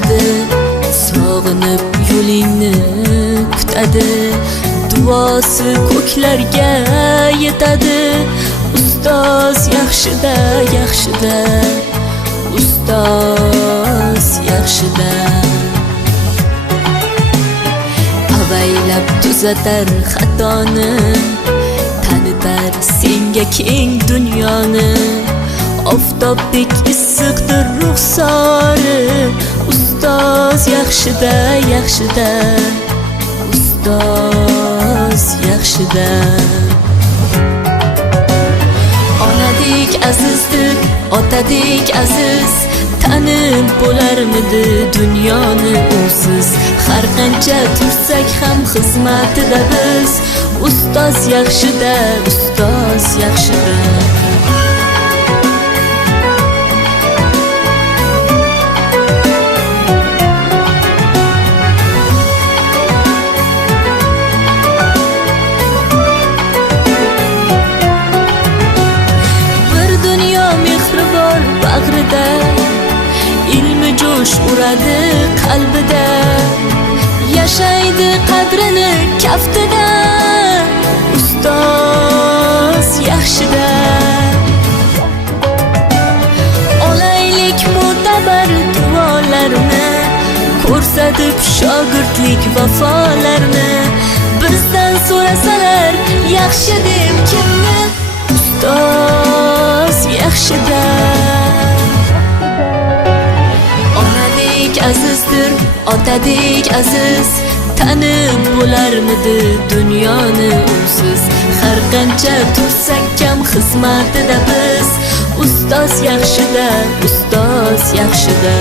kutadi, sog'inib yo'lingni kutadi, duosi ko'klarga yetadi. Ustoz yaxshida, yaxshida, ustoz yaxshida. Avaylab tuzatar xatoni, tanitar senga keng dunyoni. Oftobdek issiqdir ruxsori, ustoz yaxshida, yaxshida, ustoz yaxshida. Onadek azizdir, otadek aziz, tanib bo'larmidi dunyoni usiz. Har qancha tursak ham xizmatida biz, ustoz yaxshida, ustoz yaxshida. Bag'rida ilmi jo'sh uradi qalbida, yashaydi qadrini kaftida, ustoz yaxshida. Olaylik mo'tabar duolarni, ko'rsatib shogirdlik vafolarni. Bizdan so'rasalar yaxshi deb kimni, ustoz yaxshida. Azizdir, otadek aziz, tanib bo'larmidi dunyoni usiz. Har qancha tursak kam xizmatida biz, ustoz yaxshida, ustoz yaxshida.